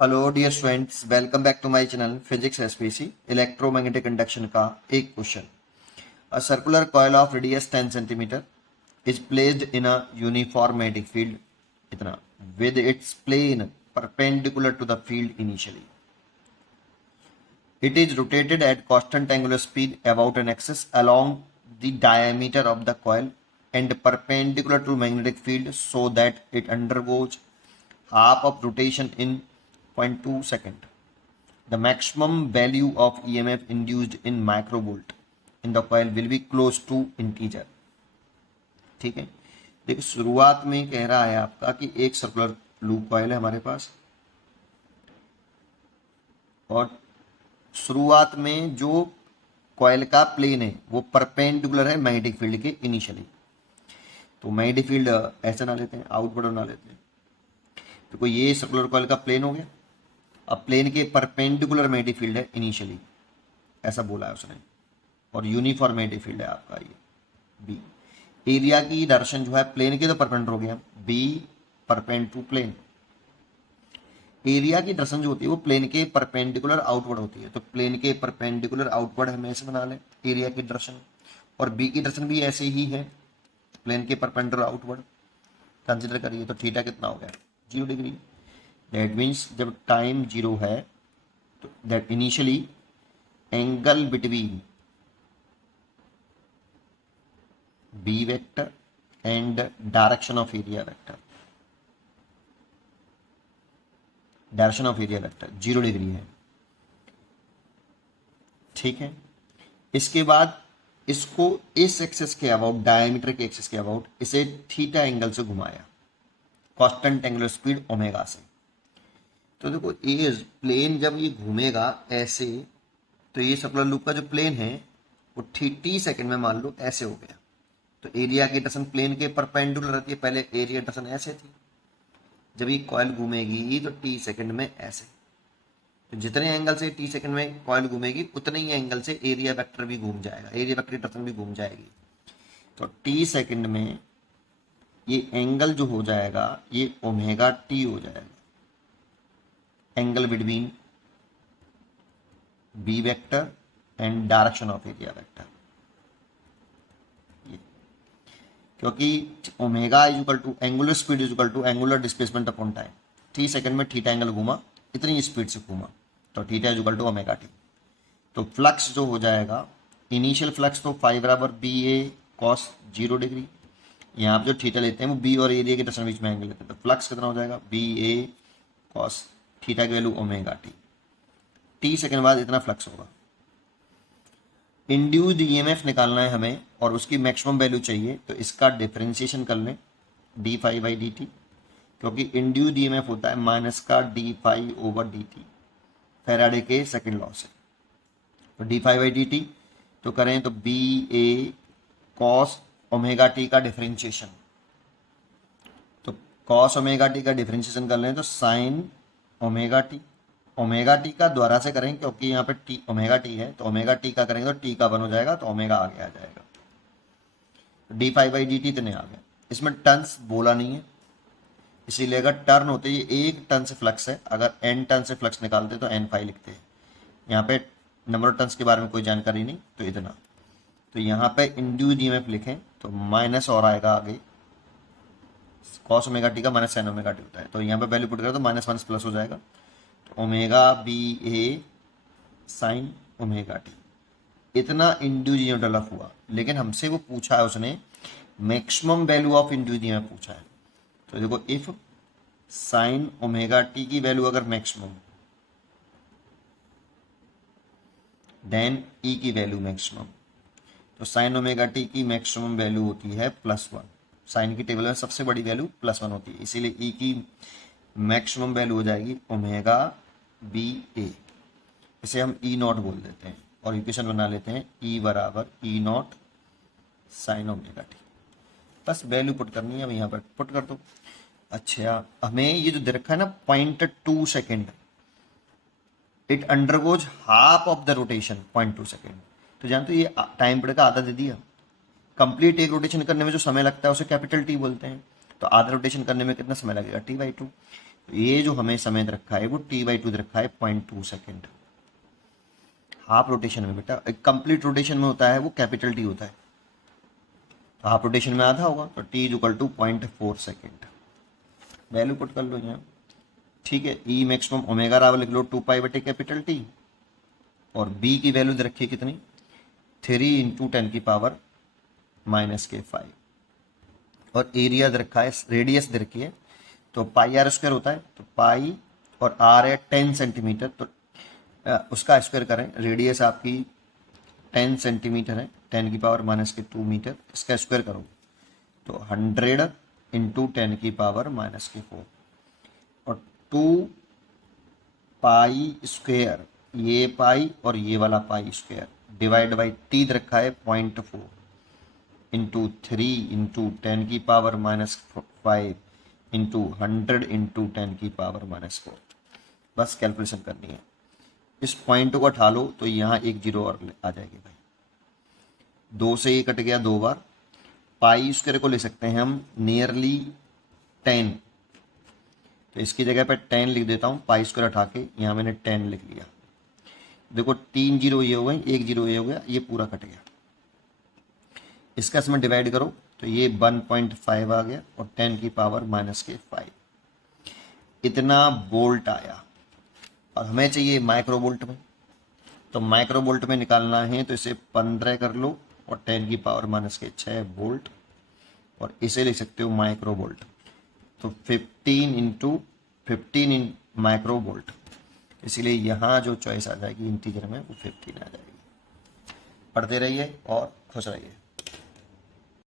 Hello dear students, welcome back to my channel physics SPC. Electromagnetic induction का एक question. A circular coil of radius 10 centimetre is placed in a uniform magnetic field इतना with its plane perpendicular to the field initially. It is rotated at constant angular speed about an axis along the diameter of the coil and perpendicular to magnetic field so that it undergoes half of rotation in 0.2 second. The maximum value of EMF induced in microvolt in the coil will be close to integer. ठीक है, देखिए शुरुआत में कह रहा है आपका कि एक सर्कुलर लूप कॉइल है हमारे पास, और शुरुआत में जो कॉइल का प्लेन है वो परपेंडिकुलर है मैग्नेटिक फील्ड के इनिशियली। तो मैग्नेटिक फील्ड ऐसा ना लेते हैं, आउटवर्ड बना लेते हैं। तो ये सर्कुलर कॉइल का प्लेन हो गया। अब प्लेन के परपेंडिकुलर मैग्नेटिक फील्ड है इनिशियली, ऐसा बोला है उसने, और यूनिफॉर्म मैग्नेटिक फील्ड है आपका ये बी। एरिया की डायरेक्शन जो है प्लेन के तो परपेंडिकुलर हो गया, बी परपेंड टू प्लेन। एरिया की डायरेक्शन जो होती है वो प्लेन के परपेंडिकुलर आउटवर्ड होती है, तो प्लेन के परपेंडिकुलर आउटवर्ड हमें ऐसे बना लें एरिया की डायरेक्शन, और बी की डायरेक्शन भी ऐसे ही है, प्लेन के परपेंडिकुलर आउटवर्ड कंसिडर करिए। तो थीटा कितना हो गया 0 डिग्री। दैट मीन्स जब टाइम 0 है तो that initially angle between B vector and direction of area vector, direction of area vector 0 degree है। ठीक है, इसके बाद इसको इस एक्सिस के अबाउट, डायमीटर के एक्सिस के अबाउट इसे थीटा एंगल से घुमाया कांस्टेंट एंगुलर स्पीड ओमेगा से। तो देखो ये प्लेन जब ये घूमेगा ऐसे, तो ये सर्कुलर लूप का जो प्लेन है वो टी सेकंड में मान लो ऐसे हो गया। तो एरिया की डायरेक्शन प्लेन के परपेंडिकुलर रहती है, पहले एरिया डायरेक्शन ऐसे थी, जब ये कॉइल घूमेगी तो टी सेकंड में ऐसे। तो जितने एंगल से टी सेकंड में कॉइल घूमेगी उतने ही एंगल से एरिया वेक्टर भी घूम जाएगा, एरिया वेक्टर की डायरेक्शन भी घूम जाएगी। तो टी सेकंड में ये एंगल जो हो जाएगा ये ओमेगा टी हो जाएगा, angle between B vector and direction of area vector. ये क्योंकि omega is equal to angular speed is equal to angular displacement upon time. T second में थीटा एंगल घूमा, इतनी स्पीड से घूमा, तो theta is equal to omega T. तो flux जो हो जाएगा इनिशियल फ्लक्स तो फाइव बराबर बी ए कॉस 0 डिग्री। यहाँ पे जो थीटा लेते हैं वो बी और एरिया के डायरेक्शन बीच में एंगल लेते हैं, तो फ्लक्स कितना हो जाएगा बी ए कॉस थीटा की value omega T. T second बाद इतना फ्लक्स होगा। इंड्यूस्ड ईएमएफ निकालना है हमें और उसकी मैक्सिमम वैल्यू चाहिए, तो इसका डिफरेंशिएशन कर लें D phi by D T, क्योंकि इंड्यूस्ड ईएमएफ होता है माइनस का D phi over D T, Faraday के सेकंड लॉ से। तो D phi by D T तो करें तो B A cos omega T का डिफरेंशिएशन, तो कॉस ओमेगा टी का डिफरेंशिएशन कर लें तो sine omega T, omega T का द्वारा से करेंगे क्योंकि यहाँ पे टी ओमेगा टी है, तो ओमेगा टी का करेंगे तो टी का 1 हो जाएगा, तो ओमेगा आगे आ जाएगा। D five by D T इतने आ गए। इसमें टर्न्स बोला नहीं है, इसीलिए अगर टर्न होते ये एक टर्न से फ्लक्स है, अगर एन टर्न से फ्लक्स निकालते तो एन फाई लिखते हैं। यहाँ पे नंबर ऑफ टर्न्स के बारे में कोई जानकारी नहीं, तो इतना। तो यहाँ पे इंड्यूस्ड ईएमएफ लिखें तो माइनस और आएगा आगे, कॉस ओमेगा टी का माइनस साइन ओमेगा टी होता है, तो यहाँ पे वैल्यू पुट करें तो माइनस माइनस प्लस हो जाएगा, तो ओमेगा बी ए साइन ओमेगा टी। इतना इंड्यूस्ड ईएमएफ डेवलप हुआ, लेकिन हमसे वो पूछा है उसने maximum value of induced EMF पूछा है। तो देखो इफ साइन ओमेगा टी की वैल्यू अगर मैक्सिमम, देन ई की वैल्यू मैक्सिमम। तो साइन ओमेगा टी की मैक्सिमम वैल्यू होती है +1, साइन की टेबल में सबसे बड़ी वैल्यू +1 होती है, इसीलिए ई की मैक्सिमम वैल्यू हो जाएगी ओमेगा बी ए। इसे हम ई नॉट बोल देते हैं और इक्वेशन बना लेते हैं ई बराबर ई नॉट साइन ओमेगा टी। बस वैल्यू पुट करनी है, अब यहाँ पर पुट कर दो। अच्छा, हमें ये जो दे रखा है ना 0.2 second, it undergoes half of the rotation 0.2 second. तो जानते हो ये टाइम पीरियड का आधा दे दिया। कंप्लीट एक रोटेशन करने में जो समय लगता है उसे कैपिटल टी बोलते हैं, तो आधा रोटेशन करने में कितना समय लगेगा टी बाई 2। ये जो हमें समय दे रखा है वो t/2 दे रखा है 0.2 सेकेंड। हाफ रोटेशन में बेटा, एक कंप्लीट रोटेशन में होता है वो कैपिटल टी होता है, तो हाफ रोटेशन में आधा होगा, तो t equal to 0.4 second. Value put कर लो यहाँ, ठीक है। ई मैक्सिमम ओमेगा राव लिख लो 2π/T, और बी की वैल्यू दे रखी है कितनी, 3 × 10⁻⁻⁵, और एरिया दे रखा है, रेडियस दे रखी है, तो πr² होता है, तो पाई और r है 10 सेंटीमीटर, तो उसका स्क्वायर करें, रेडियस आपकी 10 सेंटीमीटर है, 10⁻⁻2 मीटर, इसका स्क्वायर करो तो 100 × 10⁻⁻4, और 2π², ये पाई और ये वाला π² डिवाइड बाई टी रखा है 0.4 इंटू 3 इंटू 10⁻⁻5 इंटू 100 इंटू 10⁻⁻4। बस कैलकुलेशन करनी है। इस पॉइंट को उठा लो तो यहाँ एक जीरो और आ जाएगी भाई, 2 से ये कट गया 2 बार। π² को ले सकते हैं हम नियरली 10, तो इसकी जगह पे 10 लिख देता हूँ, π² उठा के यहाँ मैंने 10 लिख लिया। देखो 3 जीरो ये हो गए, 1 जीरो ये हो गया, ये पूरा कट गया। इसका इसमें डिवाइड करो तो ये 1.5 आ गया, और 10⁻⁻5 इतना वोल्ट आया। और हमें चाहिए माइक्रो वोल्ट में, तो माइक्रो वोल्ट में निकालना है तो इसे 15 कर लो और 10⁻⁻6 वोल्ट, और इसे ले सकते हो माइक्रो वोल्ट, तो 15 माइक्रो वोल्ट। इसलिए यहाँ जो चॉइस आ जाएगी इंटीजर में वो 15 आ जाएगी। पढ़ते रहिए और खुश रहिए।